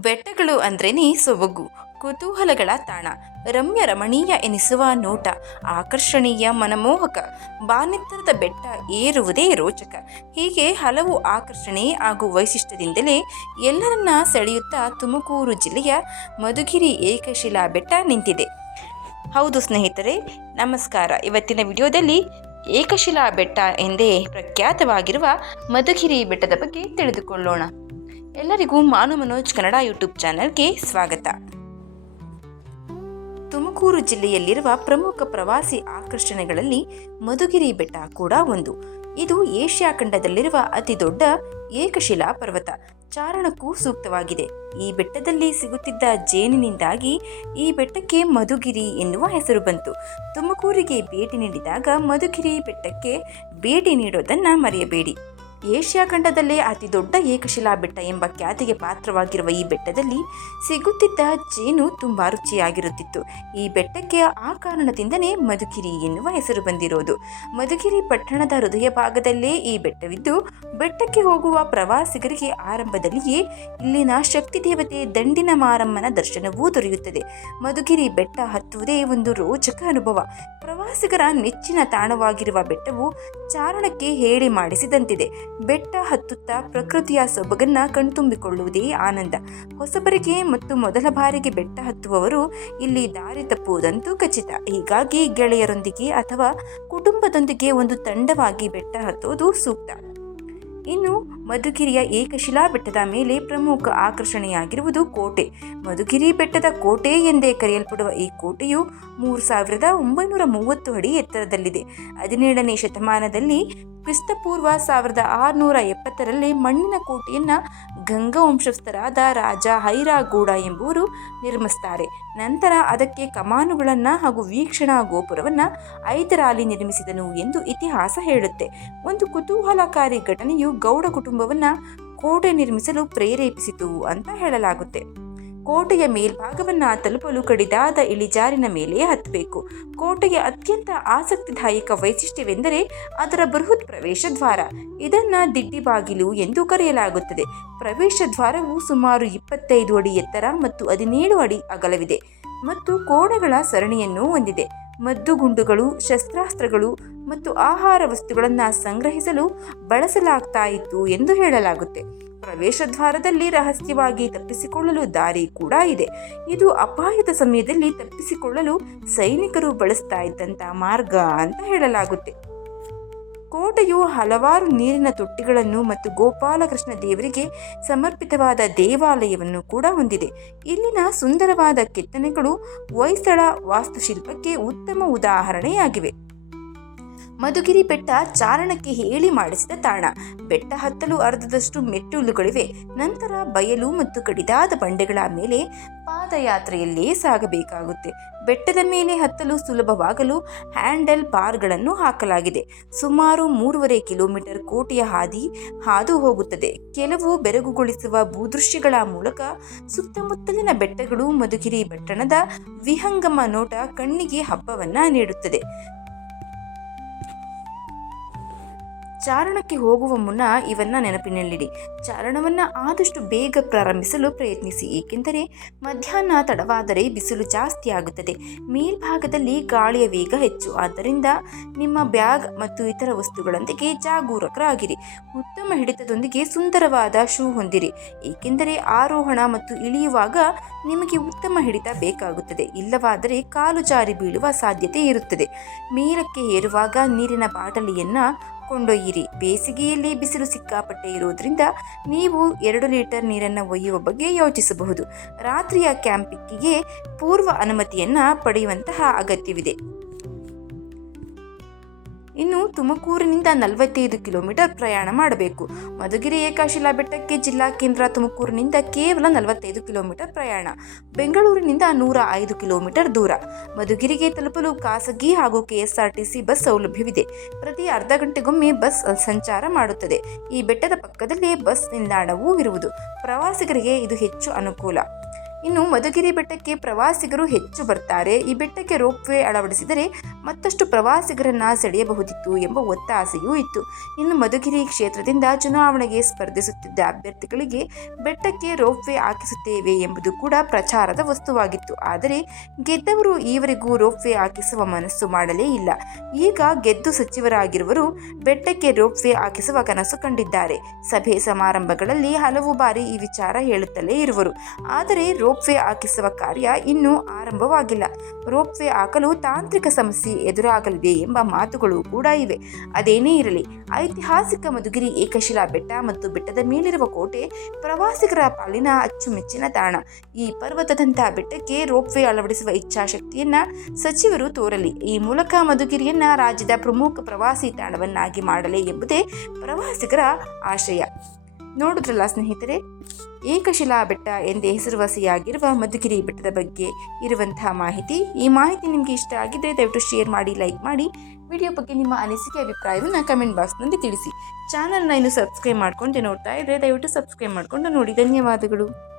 ಬೆಟ್ಟಗಳು ಅಂದ್ರೇನೆ ಸೊಬಗು, ಕುತೂಹಲಗಳ ತಾಣ. ರಮ್ಯ ರಮಣೀಯ ಎನಿಸುವ ನೋಟ, ಆಕರ್ಷಣೀಯ ಮನಮೋಹಕ. ಬಾನೆತ್ತರದ ಬೆಟ್ಟ ಏರುವುದೇ ರೋಚಕ. ಹೀಗೆ ಹಲವು ಆಕರ್ಷಣೆ ಹಾಗೂ ವೈಶಿಷ್ಟ್ಯದಿಂದಲೇ ಎಲ್ಲರನ್ನ ಸೆಳೆಯುತ್ತಾ ತುಮಕೂರು ಜಿಲ್ಲೆಯ ಮಧುಗಿರಿ ಏಕಶಿಲಾ ಬೆಟ್ಟ ನಿಂತಿದೆ. ಹೌದು ಸ್ನೇಹಿತರೆ, ನಮಸ್ಕಾರ. ಇವತ್ತಿನ ವಿಡಿಯೋದಲ್ಲಿ ಏಕಶಿಲಾ ಬೆಟ್ಟ ಎಂದೇ ಪ್ರಖ್ಯಾತವಾಗಿರುವ ಮಧುಗಿರಿ ಬೆಟ್ಟದ ಬಗ್ಗೆ ತಿಳಿದುಕೊಳ್ಳೋಣ. ಎಲ್ಲರಿಗೂ ಮಾನು ಮನೋಜ್ ಕನ್ನಡ ಯೂಟ್ಯೂಬ್ ಚಾನೆಲ್ಗೆ ಸ್ವಾಗತ. ತುಮಕೂರು ಜಿಲ್ಲೆಯಲ್ಲಿರುವ ಪ್ರಮುಖ ಪ್ರವಾಸಿ ಆಕರ್ಷಣೆಗಳಲ್ಲಿ ಮಧುಗಿರಿ ಬೆಟ್ಟ ಕೂಡ ಒಂದು. ಇದು ಏಷ್ಯಾ ಖಂಡದಲ್ಲಿರುವ ಅತಿ ದೊಡ್ಡ ಏಕಶಿಲಾ ಪರ್ವತ. ಚಾರಣಕ್ಕೂ ಸೂಕ್ತವಾಗಿದೆ. ಈ ಬೆಟ್ಟದಲ್ಲಿ ಸಿಗುತ್ತಿದ್ದ ಜೇನಿನಿಂದಾಗಿ ಈ ಬೆಟ್ಟಕ್ಕೆ ಮಧುಗಿರಿ ಎನ್ನುವ ಹೆಸರು ಬಂತು. ತುಮಕೂರಿಗೆ ಭೇಟಿ ನೀಡಿದಾಗ ಮಧುಗಿರಿ ಬೆಟ್ಟಕ್ಕೆ ಭೇಟಿ ನೀಡೋದನ್ನ ಮರೆಯಬೇಡಿ. ಏಷ್ಯಾ ಖಂಡದಲ್ಲೇ ಅತಿ ದೊಡ್ಡ ಏಕಶಿಲಾ ಬೆಟ್ಟ ಎಂಬ ಖ್ಯಾತಿಗೆ ಪಾತ್ರವಾಗಿರುವ ಈ ಬೆಟ್ಟದಲ್ಲಿ ಸಿಗುತ್ತಿದ್ದ ಜೇನು ತುಂಬ ರುಚಿಯಾಗಿರುತ್ತಿತ್ತು. ಈ ಬೆಟ್ಟಕ್ಕೆ ಆ ಕಾರಣದಿಂದನೇ ಮಧುಗಿರಿ ಎನ್ನುವ ಹೆಸರು ಬಂದಿರೋದು. ಮಧುಗಿರಿ ಪಟ್ಟಣದ ಹೃದಯ ಭಾಗದಲ್ಲೇ ಈ ಬೆಟ್ಟವಿದ್ದು, ಬೆಟ್ಟಕ್ಕೆ ಹೋಗುವ ಪ್ರವಾಸಿಗರಿಗೆ ಆರಂಭದಲ್ಲಿಯೇ ಇಲ್ಲಿನ ಶಕ್ತಿ ದೇವತೆ ದಂಡಿನ ಮಾರಮ್ಮನ ದರ್ಶನವೂ ದೊರೆಯುತ್ತದೆ. ಮಧುಗಿರಿ ಬೆಟ್ಟ ಹತ್ತುವುದೇ ಒಂದು ರೋಚಕ ಅನುಭವ. ಪ್ರವಾಸಿಗರ ನೆಚ್ಚಿನ ತಾಣವಾಗಿರುವ ಬೆಟ್ಟವು ಚಾರಣಕ್ಕೆ ಹೇಳಿ ಮಾಡಿಸಿದಂತಿದೆ. ಬೆಟ್ಟ ಹತ್ತುತ್ತಾ ಪ್ರಕೃತಿಯ ಸೊಬಗನ್ನ ಕಣ್ತುಂಬಿಕೊಳ್ಳುವುದೇ ಆನಂದ. ಹೊಸಬರಿಗೆ ಮತ್ತು ಮೊದಲ ಬಾರಿಗೆ ಬೆಟ್ಟ ಹತ್ತುವವರು ಇಲ್ಲಿ ದಾರಿ ತಪ್ಪುವುದಂತೂ ಖಚಿತ. ಹೀಗಾಗಿ ಗೆಳೆಯರೊಂದಿಗೆ ಅಥವಾ ಕುಟುಂಬದೊಂದಿಗೆ ಒಂದು ತಂಡವಾಗಿ ಬೆಟ್ಟ ಹತ್ತುವುದು ಸೂಕ್ತ. ಇನ್ನು ಮಧುಗಿರಿಯ ಏಕಶಿಲಾ ಬೆಟ್ಟದ ಮೇಲೆ ಪ್ರಮುಖ ಆಕರ್ಷಣೆಯಾಗಿರುವುದು ಕೋಟೆ. ಮಧುಗಿರಿ ಬೆಟ್ಟದ ಕೋಟೆ ಎಂದೇ ಕರೆಯಲ್ಪಡುವ ಈ ಕೋಟೆಯು ಮೂರು ಸಾವಿರದ ಒಂಬೈನೂರ ಮೂವತ್ತು ಅಡಿ ಎತ್ತರದಲ್ಲಿದೆ. ಹದಿನೇಳನೇ ಶತಮಾನದಲ್ಲಿ ಕ್ರಿಸ್ತಪೂರ್ವ ಸಾವಿರದ ಆರುನೂರ ಎಪ್ಪತ್ತರಲ್ಲಿ ಮಣ್ಣಿನ ಕೋಟೆಯನ್ನು ಗಂಗಾ ವಂಶಸ್ಥರಾದ ರಾಜ ಹೈರಾಗೂಡ ಎಂಬುವರು ನಿರ್ಮಿಸ್ತಾರೆ. ನಂತರ ಅದಕ್ಕೆ ಕಮಾನುಗಳನ್ನು ಹಾಗೂ ವೀಕ್ಷಣಾ ಗೋಪುರವನ್ನು ಐದರಾಲಿ ನಿರ್ಮಿಸಿದನು ಎಂದು ಇತಿಹಾಸ ಹೇಳುತ್ತೆ. ಒಂದು ಕುತೂಹಲಕಾರಿ ಘಟನೆಯು ಗೌಡ ಕುಟುಂಬವನ್ನು ಕೋಟೆ ನಿರ್ಮಿಸಲು ಪ್ರೇರೇಪಿಸಿತು ಅಂತ ಹೇಳಲಾಗುತ್ತೆ. ಕೋಟೆಯ ಮೇಲ್ಭಾಗವನ್ನು ತಲುಪಲು ಕಡಿದಾದ ಇಳಿಜಾರಿನ ಮೇಲೆ ಹತ್ತಬೇಕು. ಕೋಟೆಯ ಅತ್ಯಂತ ಆಸಕ್ತಿದಾಯಕ ವೈಶಿಷ್ಟ್ಯವೆಂದರೆ ಅದರ ಬೃಹತ್ ಪ್ರವೇಶ ದ್ವಾರ. ಇದನ್ನ ದಿಡ್ಡಿ ಬಾಗಿಲು ಎಂದು ಕರೆಯಲಾಗುತ್ತದೆ. ಪ್ರವೇಶ ದ್ವಾರವು ಸುಮಾರು ಇಪ್ಪತ್ತೈದು ಅಡಿ ಎತ್ತರ ಮತ್ತು ಹದಿನೇಳು ಅಡಿ ಅಗಲವಿದೆ ಮತ್ತು ಕೋಣೆಗಳ ಸರಣಿಯನ್ನು ಹೊಂದಿದೆ. ಮದ್ದುಗುಂಡುಗಳು, ಶಸ್ತ್ರಾಸ್ತ್ರಗಳು ಮತ್ತು ಆಹಾರ ವಸ್ತುಗಳನ್ನು ಸಂಗ್ರಹಿಸಲು ಬಳಸಲಾಗ್ತಾ ಇತ್ತು ಎಂದು ಹೇಳಲಾಗುತ್ತೆ. ಪ್ರವೇಶ ದ್ವಾರದಲ್ಲಿ ರಹಸ್ಯವಾಗಿ ತಪ್ಪಿಸಿಕೊಳ್ಳಲು ದಾರಿ ಕೂಡ ಇದೆ. ಇದು ಅಪಾಯದ ಸಮಯದಲ್ಲಿ ತಪ್ಪಿಸಿಕೊಳ್ಳಲು ಸೈನಿಕರು ಬಳಸ್ತಾ ಇದ್ದಂಥ ಮಾರ್ಗ ಅಂತ ಹೇಳಲಾಗುತ್ತೆ. ಕೋಟೆಯು ಹಲವಾರು ನೀರಿನ ತೊಟ್ಟಿಗಳನ್ನು ಮತ್ತು ಗೋಪಾಲಕೃಷ್ಣ ದೇವರಿಗೆ ಸಮರ್ಪಿತವಾದ ದೇವಾಲಯವನ್ನು ಕೂಡ ಹೊಂದಿದೆ. ಇಲ್ಲಿನ ಸುಂದರವಾದ ಕೆತ್ತನೆಗಳು ಹೊಯ್ಸಳ ವಾಸ್ತುಶಿಲ್ಪಕ್ಕೆ ಉತ್ತಮ ಉದಾಹರಣೆಯಾಗಿವೆ. ಮಧುಗಿರಿ ಬೆಟ್ಟ ಚಾರಣಕ್ಕೆ ಹೇಳಿ ಮಾಡಿಸಿದ ತಾಣ. ಬೆಟ್ಟ ಹತ್ತಲು ಅರ್ಧದಷ್ಟು ಮೆಟ್ಟಿಲುಗಳಿವೆ. ನಂತರ ಬಯಲು ಮತ್ತು ಕಡಿದಾದ ಬಂಡೆಗಳ ಮೇಲೆ ಪಾದಯಾತ್ರೆಯಲ್ಲೇ ಸಾಗಬೇಕಾಗುತ್ತೆ. ಬೆಟ್ಟದ ಮೇಲೆ ಹತ್ತಲು ಸುಲಭವಾಗಲು ಹ್ಯಾಂಡಲ್ ಬಾರ್ಗಳನ್ನು ಹಾಕಲಾಗಿದೆ. ಸುಮಾರು ಮೂರುವರೆ ಕಿಲೋಮೀಟರ್ ಕೋಟೆಯ ಹಾದಿ ಹಾದು ಹೋಗುತ್ತದೆ ಕೆಲವು ಬೆರಗುಗೊಳಿಸುವ ಭೂದೃಶ್ಯಗಳ ಮೂಲಕ ಸುತ್ತಮುತ್ತಲಿನ ಬೆಟ್ಟಗಳು ಮಧುಗಿರಿ ಪಟ್ಟಣದ ವಿಹಂಗಮ ನೋಟ ಕಣ್ಣಿಗೆ ಹಬ್ಬವನ್ನ ನೀಡುತ್ತದೆ. ಚಾರಣಕ್ಕೆ ಹೋಗುವ ಮುನ್ನ ಇವನ್ನ ನೆನಪಿನಲ್ಲಿಡಿ. ಚಾರಣವನ್ನು ಆದಷ್ಟು ಬೇಗ ಪ್ರಾರಂಭಿಸಲು ಪ್ರಯತ್ನಿಸಿ, ಏಕೆಂದರೆ ಮಧ್ಯಾಹ್ನ ತಡವಾದರೆ ಬಿಸಿಲು ಜಾಸ್ತಿ ಆಗುತ್ತದೆ. ಮೇಲ್ಭಾಗದಲ್ಲಿ ಗಾಳಿಯ ವೇಗ ಹೆಚ್ಚು. ಆದ್ದರಿಂದ ನಿಮ್ಮ ಬ್ಯಾಗ್ ಮತ್ತು ಇತರ ವಸ್ತುಗಳೊಂದಿಗೆ ಜಾಗರೂಕರಾಗಿರಿ. ಉತ್ತಮ ಹಿಡಿತದೊಂದಿಗೆ ಸುಂದರವಾದ ಶೂ ಹೊಂದಿರಿ. ಏಕೆಂದರೆ ಆರೋಹಣ ಮತ್ತು ಇಳಿಯುವಾಗ ನಿಮಗೆ ಉತ್ತಮ ಹಿಡಿತ ಬೇಕಾಗುತ್ತದೆ. ಇಲ್ಲವಾದರೆ ಕಾಲು ಜಾರಿ ಬೀಳುವ ಸಾಧ್ಯತೆ ಇರುತ್ತದೆ. ಮೇಲಕ್ಕೆ ಏರುವಾಗ ನೀರಿನ ಬಾಟಲಿಯನ್ನು ಕೊಂಡೊಯ್ಯಿರಿ ಬೇಸಿಗೆಯಲ್ಲಿ ಬಿಸಿಲು ಸಿಕ್ಕಾಪಟ್ಟೆ ಇರುವುದರಿಂದ ನೀವು ಎರಡು ಲೀಟರ್ ನೀರನ್ನು ಒಯ್ಯುವ ಬಗ್ಗೆ ಯೋಚಿಸಬಹುದು. ರಾತ್ರಿಯ ಕ್ಯಾಂಪಿಕ್ಕಿಗೆ ಪೂರ್ವ ಅನುಮತಿಯನ್ನು ಪಡೆಯುವಂತಹ ಅಗತ್ಯವಿದೆ. ಇನ್ನು ತುಮಕೂರಿನಿಂದ ನಲವತ್ತೈದು ಕಿಲೋಮೀಟರ್ ಪ್ರಯಾಣ ಮಾಡಬೇಕು. ಮಧುಗಿರಿ ಏಕಾಶಿಲಾ ಬೆಟ್ಟಕ್ಕೆ ಜಿಲ್ಲಾ ಕೇಂದ್ರ ತುಮಕೂರಿನಿಂದ ಕೇವಲ ನಲವತ್ತೈದು ಕಿಲೋಮೀಟರ್ ಪ್ರಯಾಣ. ಬೆಂಗಳೂರಿನಿಂದ ನೂರ ಐದು ಕಿಲೋಮೀಟರ್ ದೂರ. ಮಧುಗಿರಿಗೆ ತಲುಪಲು ಖಾಸಗಿ ಹಾಗೂ ಕೆಎಸ್ಆರ್ಟಿಸಿ ಬಸ್ ಸೌಲಭ್ಯವಿದೆ. ಪ್ರತಿ ಅರ್ಧ ಗಂಟೆಗೊಮ್ಮೆ ಬಸ್ ಸಂಚಾರ ಮಾಡುತ್ತದೆ. ಈ ಬೆಟ್ಟದ ಪಕ್ಕದಲ್ಲೇ ಬಸ್ ನಿಲ್ದಾಣವೂ ಇರುವುದು. ಪ್ರವಾಸಿಗರಿಗೆ ಇದು ಹೆಚ್ಚು ಅನುಕೂಲ. ಇನ್ನು ಮಧುಗಿರಿ ಬೆಟ್ಟಕ್ಕೆ ಪ್ರವಾಸಿಗರು ಹೆಚ್ಚು ಬರ್ತಾರೆ. ಈ ಬೆಟ್ಟಕ್ಕೆ ರೋಪ್ವೇ ಅಳವಡಿಸಿದರೆ ಮತ್ತಷ್ಟು ಪ್ರವಾಸಿಗರನ್ನ ಸೆಳೆಯಬಹುದಿತ್ತು ಎಂಬ ಒತ್ತಾಸೆಯೂ ಇತ್ತು. ಇನ್ನು ಮಧುಗಿರಿ ಕ್ಷೇತ್ರದಿಂದ ಚುನಾವಣೆಗೆ ಸ್ಪರ್ಧಿಸುತ್ತಿದ್ದ ಅಭ್ಯರ್ಥಿಗಳಿಗೆ ಬೆಟ್ಟಕ್ಕೆ ರೋಪ್ವೇ ಹಾಕಿಸುತ್ತೇವೆ ಎಂಬುದು ಕೂಡ ಪ್ರಚಾರದ ವಸ್ತುವಾಗಿತ್ತು. ಆದರೆ ಗೆದ್ದವರು ಈವರೆಗೂ ರೋಪ್ವೇ ಹಾಕಿಸುವ ಮನಸ್ಸು ಮಾಡಲೇ ಇಲ್ಲ. ಈಗ ಗೆದ್ದು ಸಚಿವರಾಗಿರುವರು ಬೆಟ್ಟಕ್ಕೆ ರೋಪ್ವೇ ಹಾಕಿಸುವ ಕನಸು ಕಂಡಿದ್ದಾರೆ. ಸಭೆ ಸಮಾರಂಭಗಳಲ್ಲಿ ಹಲವು ಬಾರಿ ಈ ವಿಚಾರ ಹೇಳುತ್ತಲೇ ಇರುವರು. ಆದರೆ ರೋಪ್ವೇ ಹಾಕಿಸುವ ಕಾರ್ಯ ಇನ್ನೂ ಆರಂಭವಾಗಿಲ್ಲ. ರೋಪ್ವೇ ಹಾಕಲು ತಾಂತ್ರಿಕ ಸಮಸ್ಯೆ ಎದುರಾಗಲಿದೆ ಎಂಬ ಮಾತುಗಳು ಕೂಡ ಇವೆ. ಅದೇನೇ ಇರಲಿ, ಐತಿಹಾಸಿಕ ಮಧುಗಿರಿ ಏಕಶಿಲಾ ಬೆಟ್ಟ ಮತ್ತು ಬೆಟ್ಟದ ಮೇಲಿರುವ ಕೋಟೆ ಪ್ರವಾಸಿಗರ ಪಾಲಿನ ಅಚ್ಚುಮೆಚ್ಚಿನ ತಾಣ. ಈ ಪರ್ವತದಂತಹ ಬೆಟ್ಟಕ್ಕೆ ರೋಪ್ವೇ ಅಳವಡಿಸುವ ಇಚ್ಛಾಶಕ್ತಿಯನ್ನ ಸಚಿವರು ತೋರಲಿ. ಈ ಮೂಲಕ ಮಧುಗಿರಿಯನ್ನ ರಾಜ್ಯದ ಪ್ರಮುಖ ಪ್ರವಾಸಿ ತಾಣವನ್ನಾಗಿ ಮಾಡಲಿ ಎಂಬುದೇ ಪ್ರವಾಸಿಗರ ಆಶಯ ನೋಡಿದ್ರಲ್ಲ ಸ್ನೇಹಿತರೆ? ಏಕಶಿಲಾ ಬೆಟ್ಟ ಎಂದೇ ಹೆಸರುವಾಸಿಯಾಗಿರುವ ಮಧುಗಿರಿ ಬೆಟ್ಟದ ಬಗ್ಗೆ ಇರುವಂತಹ ಮಾಹಿತಿ. ಈ ಮಾಹಿತಿ ನಿಮಗೆ ಇಷ್ಟ ಆಗಿದ್ದರೆ ದಯವಿಟ್ಟು ಶೇರ್ ಮಾಡಿ ಲೈಕ್ ಮಾಡಿ. ವಿಡಿಯೋ ಬಗ್ಗೆ ನಿಮ್ಮ ಅನಿಸಿಕೆ, ಅಭಿಪ್ರಾಯವನ್ನು ಕಮೆಂಟ್ ಬಾಕ್ಸ್ನಲ್ಲಿ ತಿಳಿಸಿ. ಚಾನಲ್ನ ಇನ್ನು ಸಬ್ಸ್ಕ್ರೈಬ್ ಮಾಡ್ಕೊಂಡು ನೋಡ್ತಾ ಇದ್ದರೆ ದಯವಿಟ್ಟು ಸಬ್ಸ್ಕ್ರೈಬ್ ಮಾಡಿಕೊಂಡು ನೋಡಿ. ಧನ್ಯವಾದಗಳು.